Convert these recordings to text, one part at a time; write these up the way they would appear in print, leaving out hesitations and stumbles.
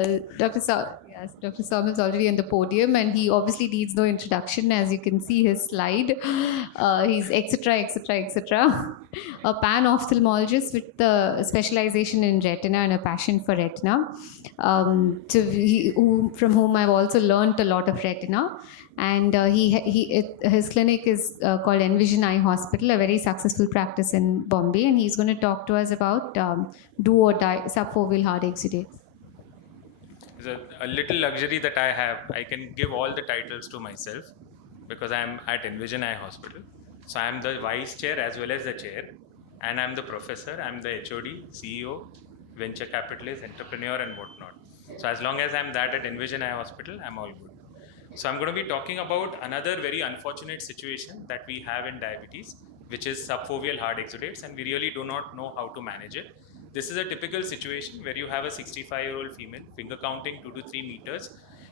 Yes, Dr. Saumil is already on the podium, and he obviously needs no introduction. As you can see his slide, he's etc. etc. etc. A pan ophthalmologist with the specialization in retina and a passion for retina. From whom I've also learned a lot of retina. And his clinic is called Envision Eye Hospital, a very successful practice in Bombay, and he's going to talk to us about do or die subfoveal hard exudates. It's a little luxury that I have. I can give all the titles to myself because I'm at Envision Eye Hospital. So I'm the vice chair as well as the chair, and I'm the professor. I'm the HOD, CEO, venture capitalist, entrepreneur, and whatnot. So as long as I'm that at Envision Eye Hospital, I'm all good. So I'm going to be talking about another very unfortunate situation that we have in diabetes, which is subfoveal hard exudates, and we really do not know how to manage it. This is a typical situation where you have a 65-year-old female, finger counting 2 to 3 meters.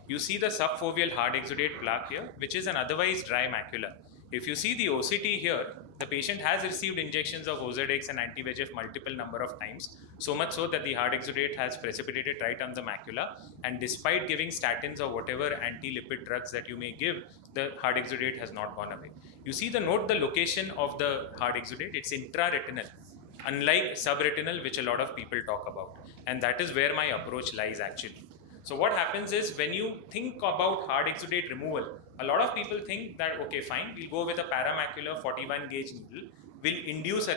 You see the subfoveal hard exudate plaque here, which is an otherwise dry macula. If you see the OCT here, the patient has received injections of Ozurdex and anti-VEGF multiple number of times, so much so that the hard exudate has precipitated right on the macula, and despite giving statins or whatever anti-lipid drugs that you may give, the hard exudate has not gone away. You see the location of the hard exudate, it's intraretinal, unlike subretinal, which a lot of people talk about. And that is where my approach lies actually. So what happens is, when you think about hard exudate removal, a lot of people think that, okay, fine, we'll go with a paramacular 41 gauge needle, we'll induce a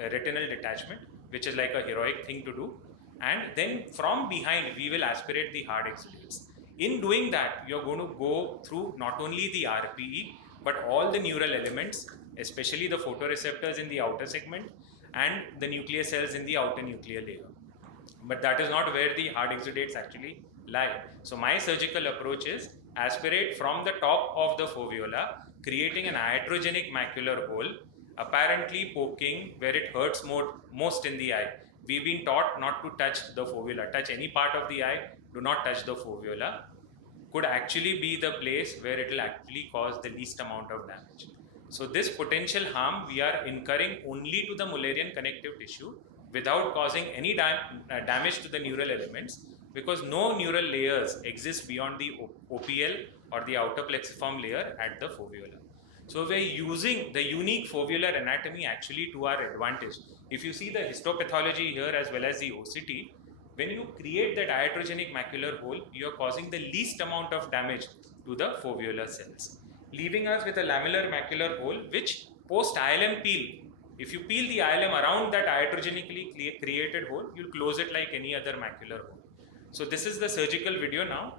retinal detachment, which is like a heroic thing to do. And then from behind, we will aspirate the hard exudates. In doing that, you're going to go through not only the RPE, but all the neural elements, especially the photoreceptors in the outer segment, and the nuclear cells in the outer nuclear layer. But that is not where the hard exudates actually lie. So my surgical approach is aspirate from the top of the foveola, creating an iatrogenic macular hole, apparently poking where it hurts most in the eye. We've been taught not to touch the foveola. Touch any part of the eye, do not touch the foveola. Could actually be the place where it will actually cause the least amount of damage. So this potential harm we are incurring only to the Mullerian connective tissue without causing any damage to the neural elements, because no neural layers exist beyond the OPL or the outer plexiform layer at the foveola. So we're using the unique foveolar anatomy actually to our advantage. If you see the histopathology here as well as the OCT, when you create that iatrogenic macular hole, you're causing the least amount of damage to the foveolar cells, leaving us with a lamellar macular hole, which post ILM peel, if you peel the ILM around that iatrogenically created hole, you'll close it like any other macular hole. So this is the surgical video now.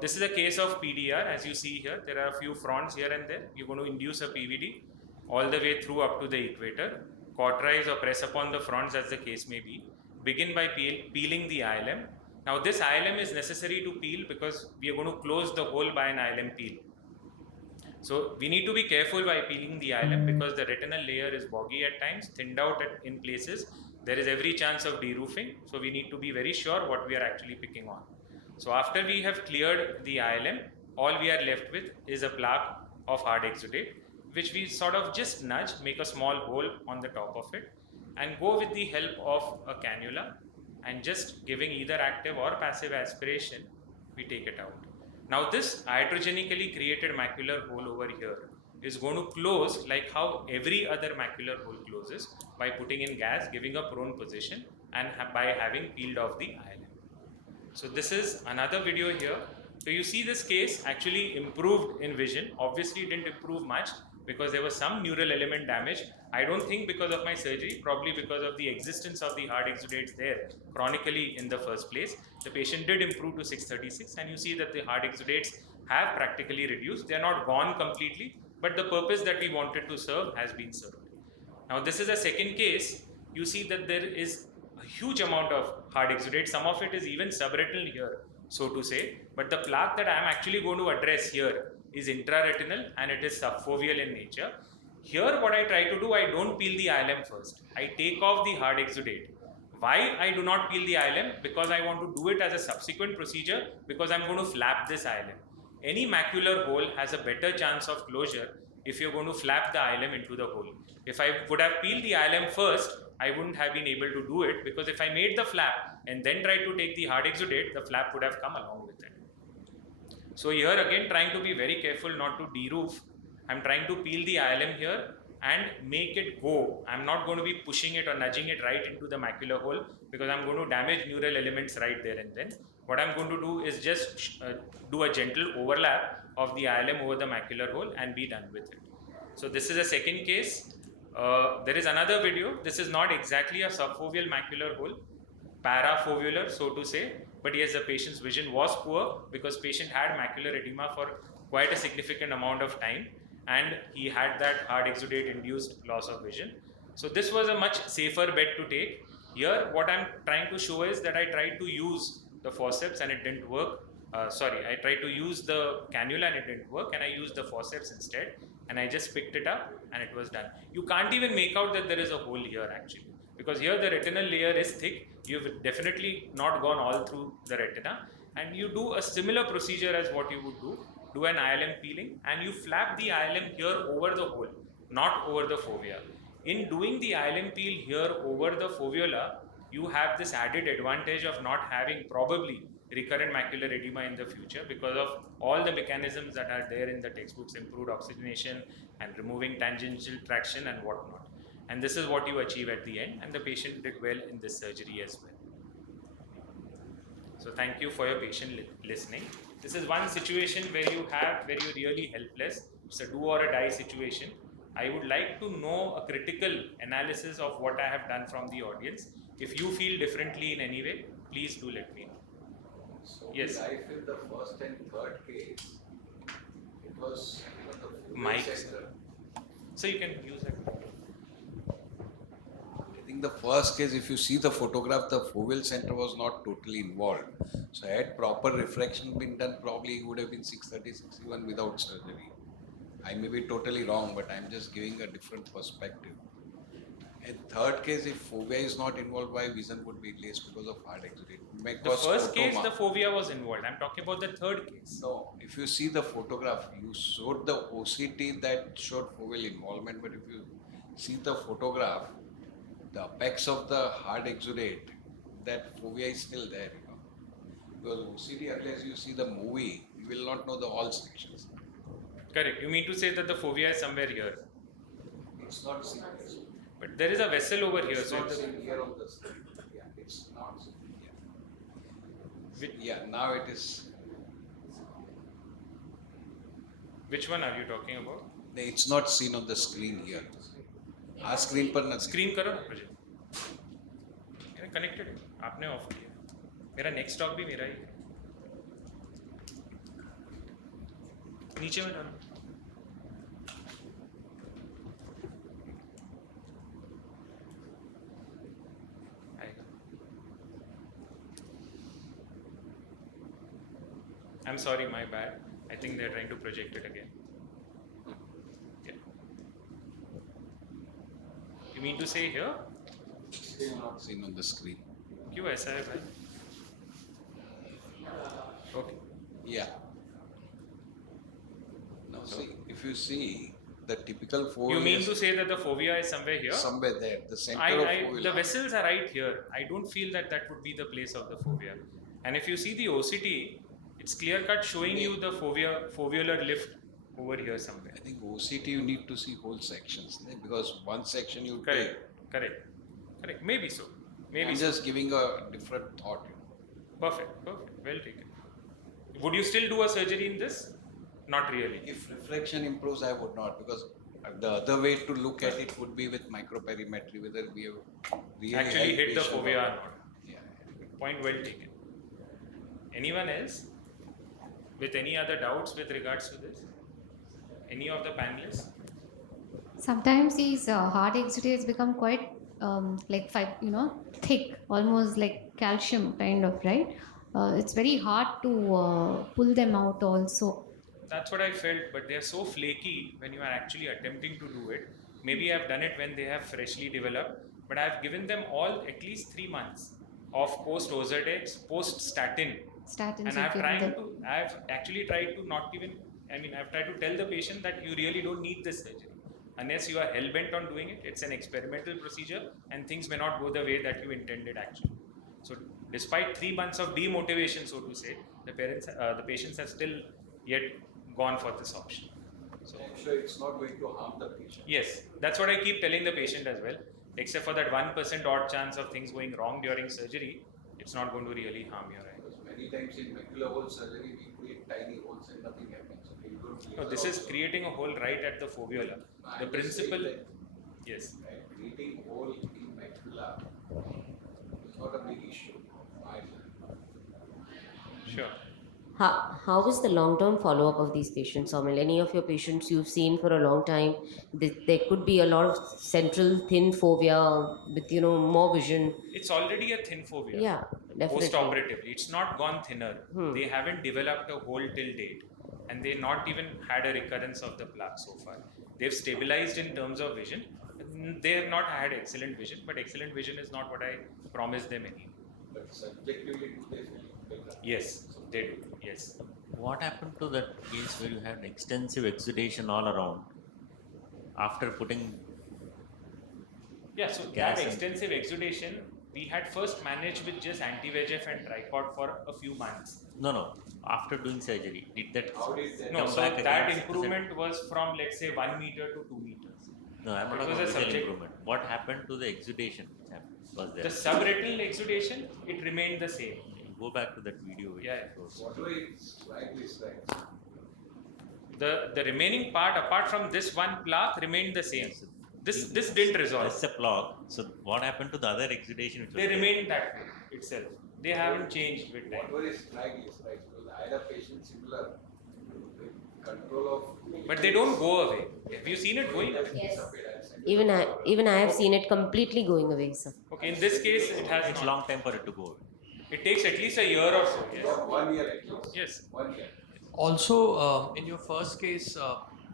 This is a case of PDR. As you see here, there are a few fronts here and there. You're going to induce a PVD all the way through up to the equator, cauterize or press upon the fronts as the case may be. Begin by peeling the ILM. Now this ILM is necessary to peel because we are going to close the hole by an ILM peel. So we need to be careful while peeling the ILM because the retinal layer is boggy at times, thinned out in places. There is every chance of deroofing. So we need to be very sure what we are actually picking on. So after we have cleared the ILM, all we are left with is a plaque of hard exudate, which we sort of just nudge, make a small hole on the top of it, and go with the help of a cannula and just giving either active or passive aspiration, we take it out. Now this iatrogenically created macular hole over here is going to close like how every other macular hole closes, by putting in gas, giving a prone position, and by having peeled off the ILM. So this is another video here. So you see this case actually improved in vision. Obviously it didn't improve much because there was some neural element damage. I don't think because of my surgery, probably because of the existence of the hard exudates there chronically in the first place. The patient did improve to 636, and you see that the hard exudates have practically reduced. They are not gone completely, but the purpose that we wanted to serve has been served. Now this is a second case. You see that there is a huge amount of hard exudate. Some of it is even subretinal here, so to say, but the plaque that I am actually going to address here is intraretinal and it is subfoveal in nature. Here what I try to do, I don't peel the ILM first. I take off the hard exudate. Why I do not peel the ILM? Because I want to do it as a subsequent procedure, because I'm going to flap this ILM. Any macular hole has a better chance of closure if you're going to flap the ILM into the hole. If I would have peeled the ILM first, I wouldn't have been able to do it, because if I made the flap and then tried to take the hard exudate, the flap would have come along with it. So here again, trying to be very careful not to de-roof. I'm trying to peel the ILM here and make it go. I'm not going to be pushing it or nudging it right into the macular hole, because I'm going to damage neural elements right there and then. What I'm going to do is just do a gentle overlap of the ILM over the macular hole and be done with it. So this is a second case. There is another video. This is not exactly a subfoveal macular hole, parafoveolar, so to say, but yes, the patient's vision was poor because patient had macular edema for quite a significant amount of time, and he had that hard exudate induced loss of vision. So this was a much safer bet to take. Here what I'm trying to show is that I tried to use the forceps and it didn't work. I tried to use the cannula and it didn't work, and I used the forceps instead, and I just picked it up and it was done. You can't even make out that there is a hole here actually, because here the retinal layer is thick. You've definitely not gone all through the retina, and you do a similar procedure as what you would do an ILM peeling, and you flap the ILM here over the hole, not over the fovea. In doing the ILM peel here over the foveola, you have this added advantage of not having probably recurrent macular edema in the future, because of all the mechanisms that are there in the textbooks, improved oxygenation and removing tangential traction and whatnot. And this is what you achieve at the end, and the patient did well in this surgery as well. So thank you for your patient listening. This is one situation where you're really helpless. It's a do or a die situation. I would like to know a critical analysis of what I have done from the audience. If you feel differently in any way, please do let me know. So yes. I feel the first and third case, it was the Mic. center. So you can use it. I think the first case, if you see the photograph, the foveal center was not totally involved. So had proper refraction been done, probably it would have been 630, 61 without surgery. I may be totally wrong, but I'm just giving a different perspective. And third case, if fovea is not involved, why vision would be less because of hard exudate? The first case, the fovea was involved. I'm talking about the third case. No, if you see the photograph, you showed the OCT that showed foveal involvement, but if you see the photograph, the apex of the hard exudate, that fovea is still there, you know. Because OCT, unless you see the movie, you will not know the all sections. Correct. You mean to say that the fovea is somewhere here? It's not seen. But there is a vessel over here. It's So not seen here on the screen. Yeah, it's not seen here. Yeah, now it is. Which one are you talking about? It's not seen on the screen here. Our screen पर नहीं. Screen करो ना project. मैंने connected है. आपने off किया. मेरा next stop भी मेरा ही है. नीचे में डालो. I'm sorry, my bad. I think they're trying to project it again. Yeah. You mean to say here? Still not seen on the screen. क्यों ऐसा है भाई? Okay. Yeah. Now see, if you see the typical fovea. You mean to say that the fovea is somewhere here? Somewhere there, the center of fovea. The vessels are right here. I don't feel that that would be the place of the fovea. And if you see the OCT, it's clear cut showing you the foveolar lift over here somewhere. I think OCT you need to see whole sections, because one section you Correct. take. Correct. Correct. Maybe so. Maybe I'm so. just giving a different thought. Perfect. Perfect. Well taken. Would you still do a surgery in this? Not really. If reflection improves, I would not, because the other way to look at it would be with microperimetry, whether we have really Actually hit the patient fovea or or not. Yeah. Point well taken. Anyone else with any other doubts with regards to this? Any of the panelists? Sometimes these hard exudates become quite thick, almost like calcium kind of, right? It's very hard to pull them out also. That's what I felt, but they are so flaky when you are actually attempting to do it. Maybe I've done it when they have freshly developed, but I've given them all at least 3 months of post-Ozurdex, post-statin. Statins And I've actually tried to not even, I've tried to tell the patient that you really don't need this surgery. unless you are hell-bent on doing it, it's an experimental procedure and things may not go the way that you intended actually. So despite 3 months of demotivation, so to say, the patients have still yet gone for this option. So I'm sure it's not going to harm the patient. yes, that's what I keep telling the patient as well. Except for that 1% odd chance of things going wrong during surgery, it's not going to really harm your eye. Because many times in macular hole surgery, we create tiny holes and nothing happens. So you don't No, this is creating a hole right at the fovea. The principle, yes. Right? Creating hole in macula is not a big issue. Sure. How is the long-term follow-up of these patients, Saumil? Any of your patients you've seen for a long time, there could be a lot of central thin fovea with, more vision. It's already a thin fovea. Yeah, definitely. Post-operatively, it's not gone thinner. They haven't developed a hole till date, and they not even had a recurrence of the plaque so far. They've stabilized in terms of vision. They have not had excellent vision, but excellent vision is not what I promised them anymore. But subjectively, do they feel better? Yes, they do. Yes. What happened to that case where you had extensive exudation all around after putting Yeah, so gas that and- extensive exudation, we had first managed with just anti-VEGF and tricot for a few months. no after doing surgery, did that How did that? No, come so back again? that improvement was from, let's say, 1 meter to 2 meters. No, I'm not It talking was a about visual subject- improvement. What happened to the exudation which was there? The subretinal exudation, it remained the same. Go back to that video. Which Yeah. shows. Whatever it's like this, right? The remaining part, apart from this one plaque, remained the same. This didn't resolve. That's a plaque. So what happened to the other exudation which was They there? remained that way itself. They haven't changed with time. Whatever is like this, right? Because I had a patient similar with control of. But they don't go away. Have you seen it going away? Yes. Even I have seen it completely going away, sir. Okay, in this case, it has It's not. long time for it to go. It takes at least a year or so. Yes. For 1 year at least. Yes. 1 year. Also, in your first case,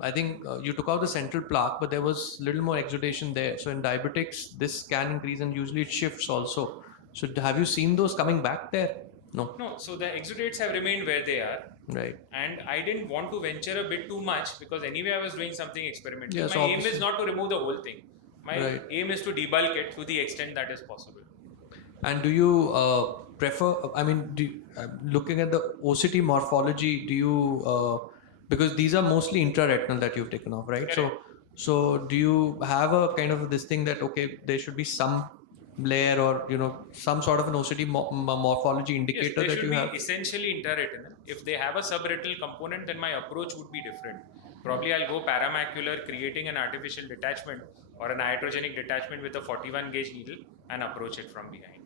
I think you took out the central plaque, but there was little more exudation there. So in diabetics, this can increase and usually it shifts also. So have you seen those coming back there? No. No, so the exudates have remained where they are. Right. And I didn't want to venture a bit too much because anyway I was doing something experimental. Yeah, My so aim is obviously- not to remove the whole thing. My Right. aim is to debulk it to the extent that is possible. And do you prefer, I mean, looking at the OCT morphology, do you, because these are mostly intraretinal that you've taken off, right? So do you have a kind of this thing that, okay, there should be some layer or, some sort of an OCT morphology Yes, indicator they that should you be have? essentially intraretinal. If they have a subretinal component, then my approach would be different. Probably I'll go paramacular, creating an artificial detachment or an iatrogenic detachment with a 41 gauge needle and approach it from behind.